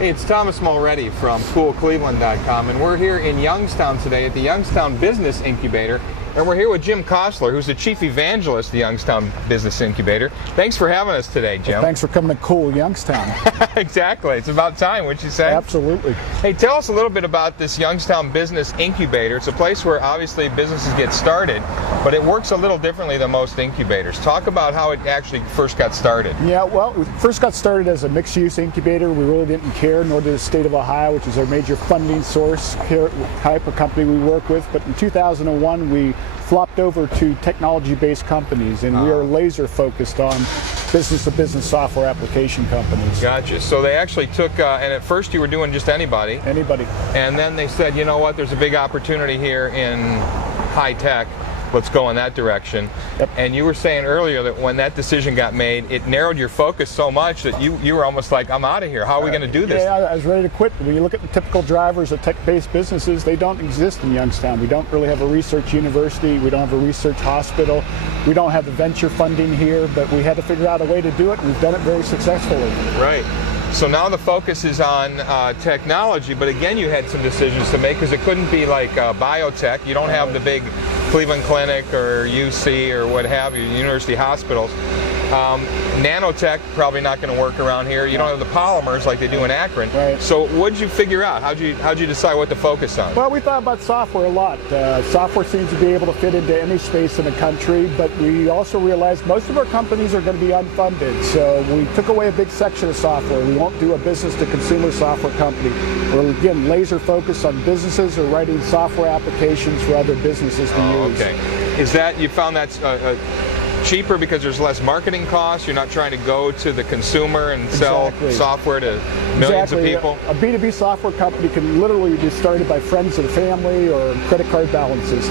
Hey, it's Thomas Mulready from CoolCleveland.com, and we're here in Youngstown today at the Youngstown Business Incubator, and we're here with Jim Cossler, who's the Chief Evangelist of the Youngstown Business Incubator. Thanks for having us today, Jim. Well, thanks for coming to cool Youngstown. Exactly. It's about time, wouldn't you say? Absolutely. Hey, tell us a little bit about this Youngstown Business Incubator. It's a place where obviously businesses get started, but it works a little differently than most incubators. Talk about how it actually first got started. Yeah, well, we first got started as a mixed-use incubator. We really didn't care, nor did the state of Ohio, which is our major funding source here, type of company we work with. But in 2001, we flopped over to technology-based companies, and we are laser focused on business-to-business software application companies. Gotcha. So they actually took, and at first you were doing just anybody. Anybody. And then they said, you know what, there's a big opportunity here in high tech. Let's go in that direction. Yep. And you were saying earlier that when that decision got made, it narrowed your focus so much that you were almost like, I'm out of here. How are we going to do this? Yeah, I was ready to quit. When you look at the typical drivers of tech-based businesses, they don't exist in Youngstown. We don't really have a research university. We don't have a research hospital. We don't have the venture funding here, but we had to figure out a way to do it, and we've done it very successfully. Right. So now the focus is on technology, but again, you had some decisions to make because it couldn't be like biotech. You don't have the big Cleveland Clinic or UC or what have you, university hospitals. Nanotech, probably not going to work around here. You don't have the polymers like they do in Akron. Right. So what did you figure out? How'd you decide what to focus on? Well, we thought about software a lot. Software seems to be able to fit into any space in the country, but we also realized most of our companies are going to be unfunded. So we took away a big section of software. We won't do a business-to-consumer software company. We're, again, laser focused on businesses or writing software applications for other businesses to use. Okay. Is that, you found that's cheaper because there's less marketing costs? You're not trying to go to the consumer and sell software to millions of people? A B2B software company can literally be started by friends and family or credit card balances.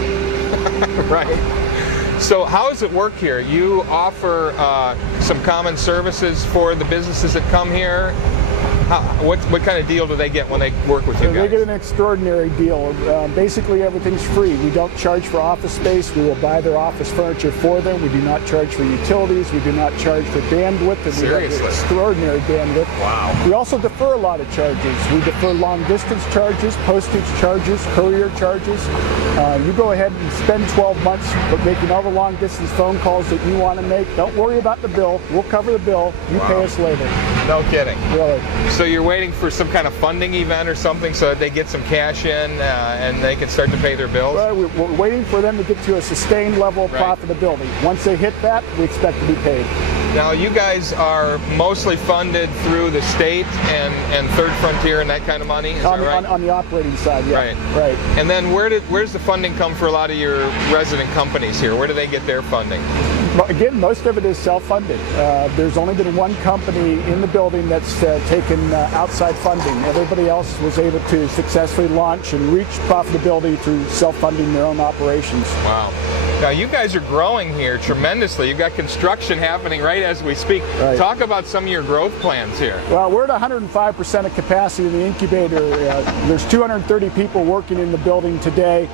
Right. So how does it work here? You offer some common services for the businesses that come here. What kind of deal do they get when they work with you guys? They get an extraordinary deal. Basically, everything's free. We don't charge for office space. We will buy their office furniture for them. We do not charge for utilities. We do not charge for bandwidth. And seriously? We have extraordinary bandwidth. Wow. We also defer a lot of charges. We defer long distance charges, postage charges, courier charges. You go ahead and spend 12 months making all the long distance phone calls that you want to make. Don't worry about the bill. We'll cover the bill. You pay us later. No kidding. Really. So you're waiting for some kind of funding event or something so that they get some cash in and they can start to pay their bills? Well, we're waiting for them to get to a sustained level of profitability. Once they hit that, we expect to be paid. Now, you guys are mostly funded through the state and Third Frontier and that kind of money, is that right? On the operating side, yeah. Right. And then where's the funding come for a lot of your resident companies here? Where do they get their funding? Again, most of it is self-funded. There's only been one company in the building that's taken outside funding. Everybody else was able to successfully launch and reach profitability through self-funding their own operations. Wow. Now, you guys are growing here tremendously. You've got construction happening right as we speak. Right. Talk about some of your growth plans here. Well, we're at 105% of capacity in the incubator. There's 230 people working in the building today.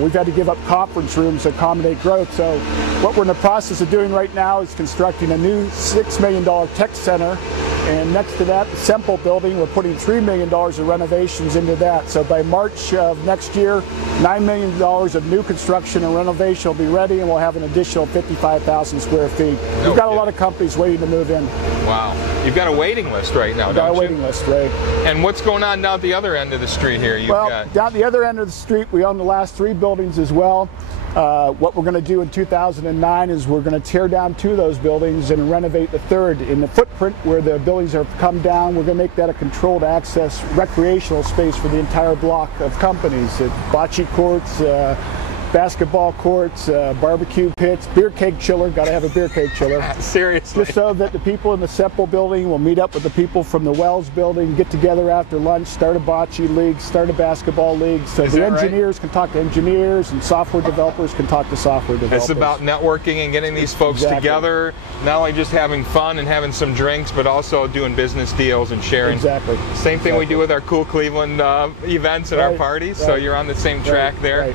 We've had to give up conference rooms to accommodate growth. So what we're in the process of doing right now is constructing a new $6 million tech center. And next to that, the Semple building, we're putting $3 million of renovations into that. So by March of next year, $9 million of new construction and renovation will be ready, and we'll have an additional 55,000 square feet. We've got a lot of companies waiting to move in. Wow. You've got a waiting list right now, don't you? We've got a waiting list, right. And what's going on down at the other end of the street here? Down the other end of the street, we own the last 3 buildings as well. What we're going to do in 2009 is we're going to tear down 2 of those buildings and renovate the 3rd. In the footprint where the buildings have come down, we're going to make that a controlled access recreational space for the entire block of companies. Bocce courts, basketball courts, barbecue pits, beer keg chiller. Got to have a beer keg chiller. Seriously. Just so that the people in the Semple building will meet up with the people from the Wells building, get together after lunch, start a bocce league, start a basketball league. So the engineers can talk to engineers and software developers can talk to software developers. It's about networking and getting these folks together, not only just having fun and having some drinks, but also doing business deals and sharing. Exactly. Same thing we do with our Cool Cleveland events and our parties, so you're on the same track there.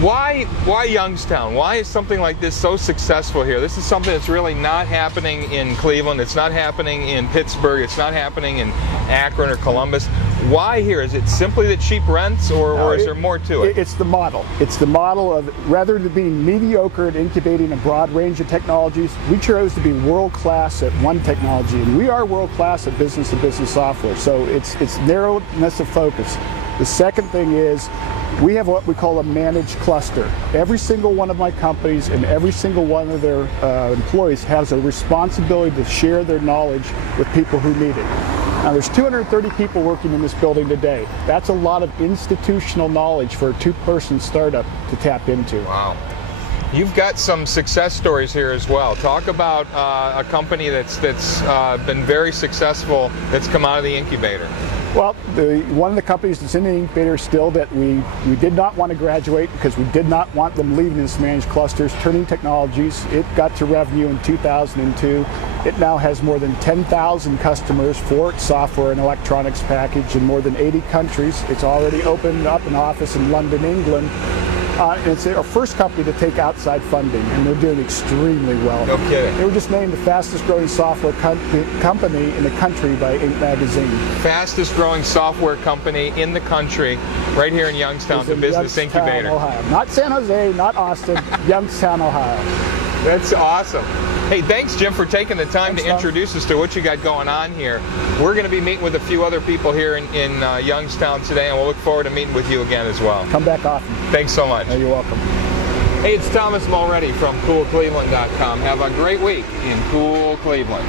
Why Youngstown? Why is something like this so successful here? This is something that's really not happening in Cleveland. It's not happening in Pittsburgh. It's not happening in Akron or Columbus. Why here? Is it simply the cheap rents, or is there more to it? It's the model. It's the model of, rather than being mediocre at incubating a broad range of technologies, we chose to be world-class at one technology, and we are world-class at business-to-business software. So it's narrowness of focus. The second thing is, we have what we call a managed cluster. Every single one of my companies and every single one of their employees has a responsibility to share their knowledge with people who need it. Now, there's 230 people working in this building today. That's a lot of institutional knowledge for a two-person startup to tap into. Wow. You've got some success stories here as well. Talk about a company that's been very successful that's come out of the incubator. Well, one of the companies that's in the incubator still that we did not want to graduate because we did not want them leaving this managed clusters, Turning Technologies. It got to revenue in 2002. It now has more than 10,000 customers for its software and electronics package in more than 80 countries. It's already opened up an office in London, England. And it's our first company to take outside funding, and they're doing extremely well. No kidding. They were just named the fastest growing software company in the country by Inc. magazine. Fastest growing software company in the country, right here in Youngstown, the Business Incubator. Ohio. Not San Jose, not Austin, Youngstown, Ohio. That's awesome. Hey, thanks, Jim, for taking the time to introduce us to what you got going on here. We're going to be meeting with a few other people here in Youngstown today, and we'll look forward to meeting with you again as well. Come back often. Thanks so much. You're welcome. Hey, it's Thomas Mulready from CoolCleveland.com. Have a great week in cool Cleveland.